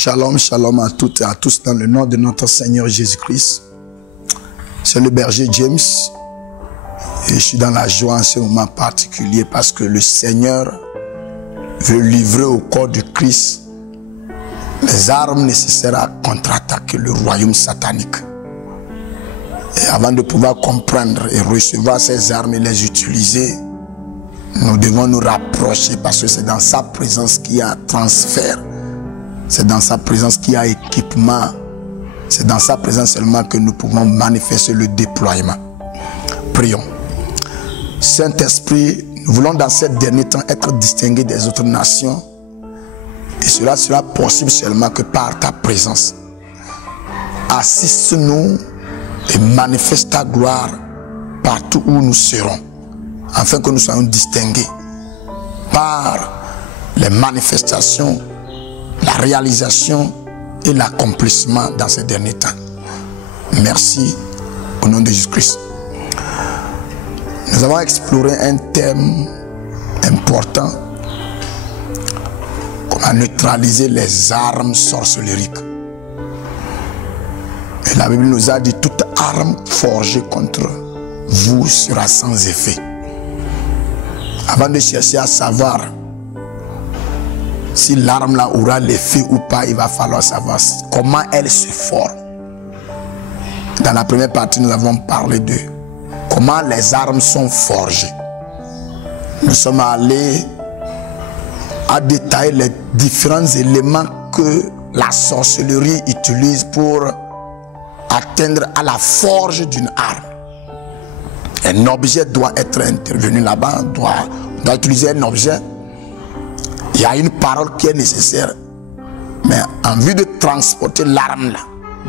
Shalom, shalom à toutes et à tous dans le nom de notre Seigneur Jésus-Christ. C'est le berger James et je suis dans la joie en ce moment particulier parce que le Seigneur veut livrer au corps de Christ les armes nécessaires à contre-attaquer le royaume satanique. Et avant de pouvoir comprendre et recevoir ces armes et les utiliser, nous devons nous rapprocher parce que c'est dans sa présence qu'il y a transfert. C'est dans sa présence qu'il y a équipement. C'est dans sa présence seulement que nous pouvons manifester le déploiement. Prions. Saint-Esprit, nous voulons dans ces derniers temps être distingués des autres nations. Et cela sera possible seulement que par ta présence. Assiste-nous et manifeste ta gloire partout où nous serons. Afin que nous soyons distingués par les manifestations, la réalisation et l'accomplissement dans ces derniers temps. Merci au nom de Jésus-Christ. Nous avons exploré un thème important, comment neutraliser les armes sorcelleriques. Et la Bible nous a dit toute arme forgée contre vous sera sans effet. Avant de chercher à savoir si l'arme là aura l'effet ou pas, il va falloir savoir comment elle se forme. Dans la première partie, nous avons parlé de comment les armes sont forgées. Nous sommes allés à détailler les différents éléments que la sorcellerie utilise pour atteindre à la forge d'une arme. Un objet doit être intervenu là-bas, on doit utiliser un objet. Il y a une parole qui est nécessaire. Mais en vue de transporter l'arme là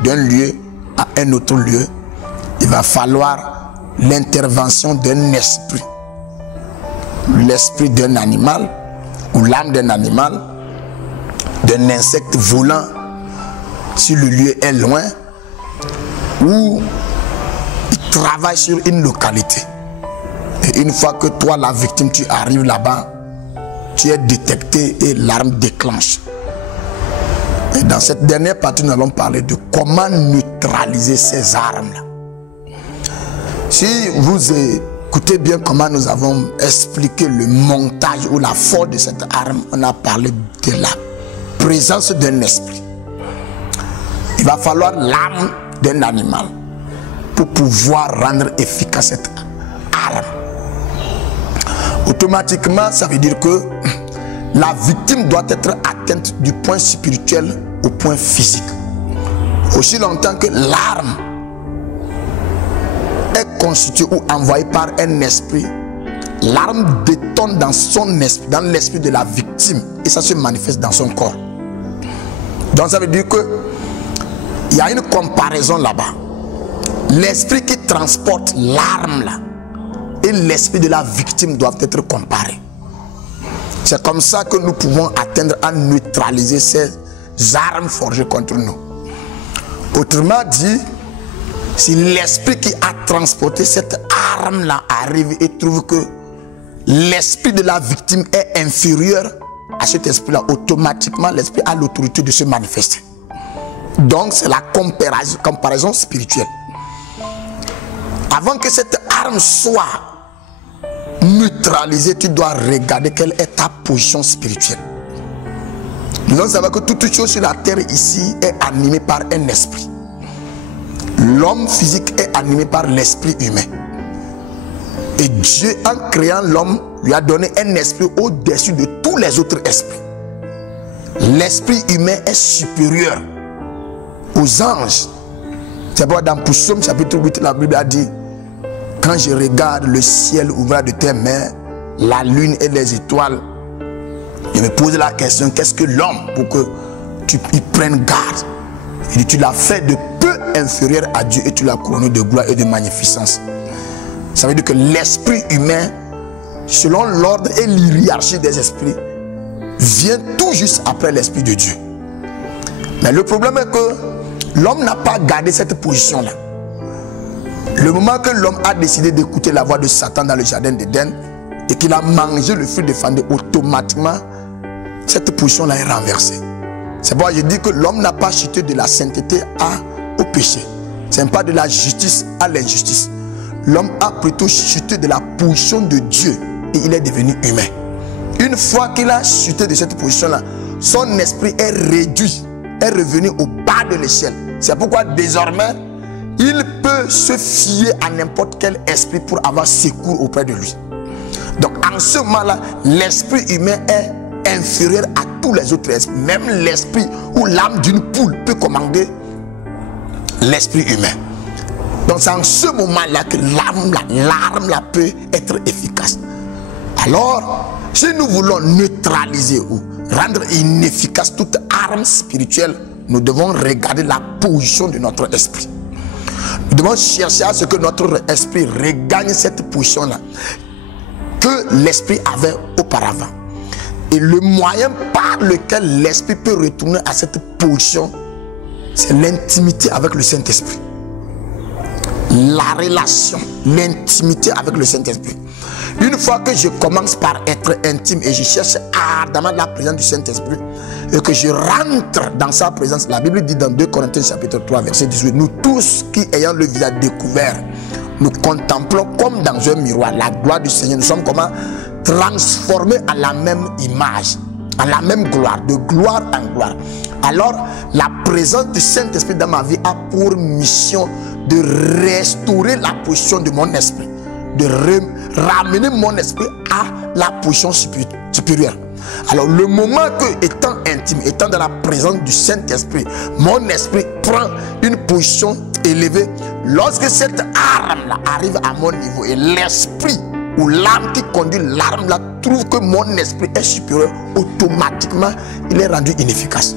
d'un lieu à un autre lieu, il va falloir l'intervention d'un esprit. L'esprit d'un animal ou l'âme d'un animal, d'un insecte volant si le lieu est loin, ou il travaille sur une localité. Et une fois que toi, la victime, tu arrives là-bas, tu es détecté et l'arme déclenche. Et dans cette dernière partie, nous allons parler de comment neutraliser ces armes-là. Si vous écoutez bien comment nous avons expliqué le montage ou la force de cette arme, on a parlé de la présence d'un esprit. Il va falloir l'âme d'un animal pour pouvoir rendre efficace cette arme. Automatiquement, ça veut dire que la victime doit être atteinte du point spirituel au point physique. Aussi longtemps que l'arme est constituée ou envoyée par un esprit, l'arme détonne dans son esprit, dans l'esprit de la victime, et ça se manifeste dans son corps. Donc ça veut dire que il y a une comparaison là-bas. L'esprit qui transporte l'arme là et l'esprit de la victime doivent être comparés. C'est comme ça que nous pouvons atteindre à neutraliser ces armes forgées contre nous. Autrement dit, si l'esprit qui a transporté cette arme-là arrive et trouve que l'esprit de la victime est inférieur à cet esprit-là, automatiquement l'esprit a l'autorité de se manifester. Donc c'est la comparaison spirituelle. Avant que cette arme soit neutralisée, tu dois regarder quelle est ta position spirituelle. Nous devons savoir que toute chose sur la terre ici est animée par un esprit. L'homme physique est animé par l'esprit humain. Et Dieu, en créant l'homme, lui a donné un esprit au-dessus de tous les autres esprits. L'esprit humain est supérieur aux anges. C'est pourquoi dans Psaume chapitre 8, la Bible a dit: quand je regarde le ciel ouvert de tes mains, la lune et les étoiles, je me pose la question, qu'est-ce que l'homme pour que tu y prennes garde? Et tu l'as fait de peu inférieur à Dieu et tu l'as couronné de gloire et de magnificence. Ça veut dire que l'esprit humain, selon l'ordre et l'hiérarchie des esprits, vient tout juste après l'esprit de Dieu. Mais le problème est que l'homme n'a pas gardé cette position-là. Le moment que l'homme a décidé d'écouter la voix de Satan dans le jardin d'Éden et qu'il a mangé le fruit défendu, automatiquement, cette position-là est renversée. C'est pourquoi je dis que l'homme n'a pas chuté de la sainteté au péché. Ce n'est pas de la justice à l'injustice. L'homme a plutôt chuté de la position de Dieu et il est devenu humain. Une fois qu'il a chuté de cette position-là, son esprit est réduit, est revenu au bas de l'échelle. C'est pourquoi désormais, il peut se fier à n'importe quel esprit pour avoir secours auprès de lui. Donc en ce moment-là, l'esprit humain est inférieur à tous les autres esprits. Même l'esprit ou l'âme d'une poule peut commander l'esprit humain. Donc c'est en ce moment-là que l'arme peut être efficace. Alors, si nous voulons neutraliser ou rendre inefficace toute arme spirituelle, nous devons regarder la position de notre esprit. Nous devons chercher à ce que notre esprit regagne cette position-là que l'esprit avait auparavant. Et le moyen par lequel l'esprit peut retourner à cette position, c'est l'intimité avec le Saint-Esprit. La relation, l'intimité avec le Saint-Esprit. Une fois que je commence par être intime et je cherche ardemment la présence du Saint-Esprit et que je rentre dans sa présence, la Bible dit dans 2 Corinthiens chapitre 3 verset 18, nous tous qui ayant le visage découvert, nous contemplons comme dans un miroir la gloire du Seigneur. Nous sommes comment transformés à la même image, à la même gloire, de gloire en gloire. Alors la présence du Saint-Esprit dans ma vie a pour mission de restaurer la position de mon esprit, de ramener mon esprit à la position supérieure. Alors le moment que, étant intime, étant dans la présence du Saint-Esprit, mon esprit prend une position élevée. Lorsque cette arme-là arrive à mon niveau et l'esprit ou l'âme qui conduit l'arme-là trouve que mon esprit est supérieur, automatiquement il est rendu inefficace.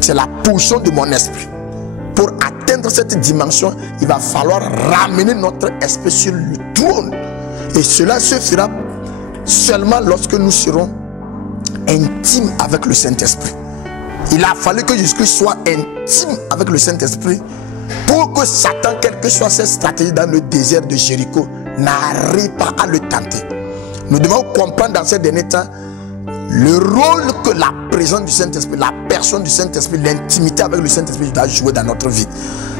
C'est la position de mon esprit. Pour atteindre cette dimension, il va falloir ramener notre esprit sur le trône. Et cela se fera seulement lorsque nous serons intimes avec le Saint-Esprit. Il a fallu que je sois intime avec le Saint-Esprit pour que Satan, quelle que soit ses stratégies dans le désert de Jéricho, n'arrive pas à le tenter. Nous devons comprendre dans ces derniers temps le rôle que la présence du Saint-Esprit, la personne du Saint-Esprit, l'intimité avec le Saint-Esprit doit jouer dans notre vie.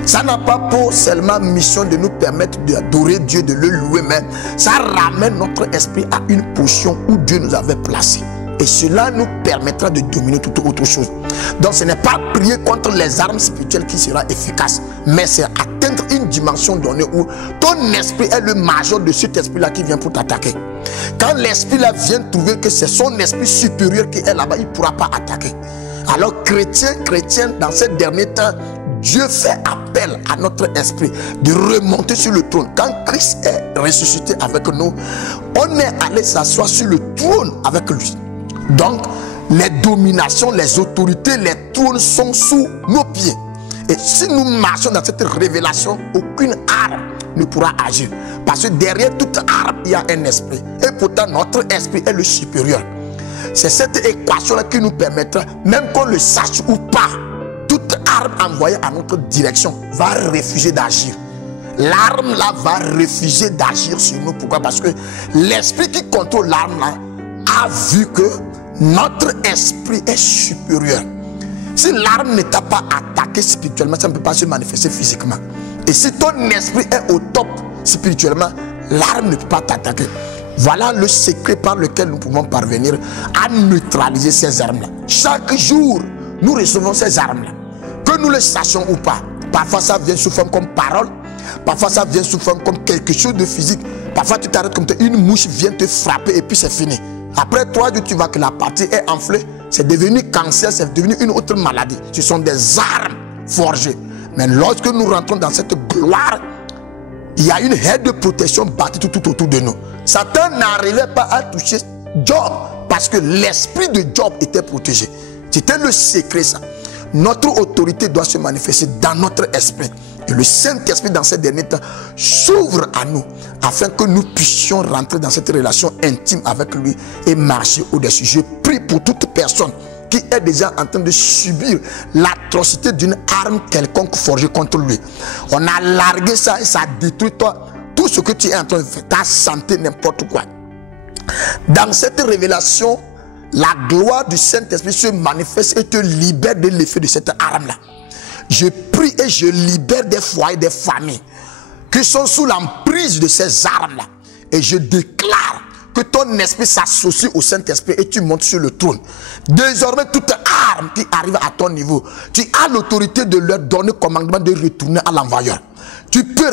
Ça n'a pas pour seulement mission de nous permettre d'adorer Dieu, de le louer, mais ça ramène notre esprit à une position où Dieu nous avait placé. Et cela nous permettra de dominer toute autre chose. Donc ce n'est pas prier contre les armes spirituelles qui sera efficace, mais c'est atteindre une dimension donnée où ton esprit est le major de cet esprit-là qui vient pour t'attaquer. Quand l'esprit-là vient trouver que c'est son esprit supérieur qui est là-bas, il ne pourra pas attaquer. Alors chrétien, dans ces derniers temps, Dieu fait appel à notre esprit de remonter sur le trône. Quand Christ est ressuscité avec nous, on est allé s'asseoir sur le trône avec lui. Donc, les dominations, les autorités, les trônes sont sous nos pieds. Et si nous marchons dans cette révélation, aucune arme ne pourra agir. Parce que derrière toute arme, il y a un esprit. Et pourtant, notre esprit est le supérieur. C'est cette équation-là qui nous permettra, même qu'on le sache ou pas, toute arme envoyée à notre direction va refuser d'agir. L'arme là va refuser d'agir sur nous. Pourquoi? Parce que l'esprit qui contrôle l'arme là a vu que notre esprit est supérieur. Si l'arme ne t'a pas attaqué spirituellement, ça ne peut pas se manifester physiquement. Et si ton esprit est au top spirituellement, l'arme ne peut pas t'attaquer. Voilà le secret par lequel nous pouvons parvenir à neutraliser ces armes-là. Chaque jour, nous recevons ces armes-là. Que nous le sachions ou pas. Parfois, ça vient sous forme comme parole. Parfois, ça vient sous forme comme quelque chose de physique. Parfois, tu t'arrêtes comme une mouche vient te frapper et puis c'est fini. Après 3 jours, tu vois que la partie est enflée. C'est devenu cancer, c'est devenu une autre maladie. Ce sont des armes forgées. Mais lorsque nous rentrons dans cette gloire, il y a une haie de protection bâtie tout autour de nous. Satan n'arrivait pas à toucher Job parce que l'esprit de Job était protégé. C'était le secret, ça. Notre autorité doit se manifester dans notre esprit. Et le Saint-Esprit, dans ces derniers temps, s'ouvre à nous afin que nous puissions rentrer dans cette relation intime avec lui et marcher au-dessus. Je prie pour toute personne qui est déjà en train de subir l'atrocité d'une arme quelconque forgée contre lui. On a largué ça et ça détruit toi tout ce que tu es en train de faire, ta santé, n'importe quoi. Dans cette révélation, la gloire du Saint-Esprit se manifeste et te libère de l'effet de cette arme-là. Je prie et je libère des foyers, des familles qui sont sous l'emprise de ces armes-là. Et je déclare que ton esprit s'associe au Saint-Esprit et tu montes sur le trône. Désormais, toute arme qui arrive à ton niveau, tu as l'autorité de leur donner commandement de retourner à l'envoyeur. Tu peux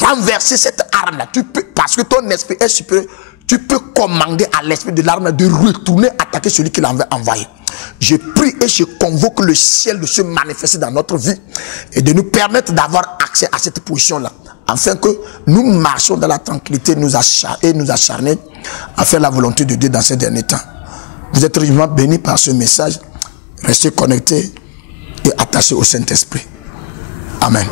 renverser cette arme-là. Parce que ton esprit est supérieur. Tu peux commander à l'esprit de l'arme de retourner attaquer celui qui l'avait envoyé. Je prie et je convoque le ciel de se manifester dans notre vie et de nous permettre d'avoir accès à cette position-là, afin que nous marchions dans la tranquillité et nous acharner à faire la volonté de Dieu dans ces derniers temps. Vous êtes vraiment bénis par ce message. Restez connectés et attachés au Saint-Esprit. Amen.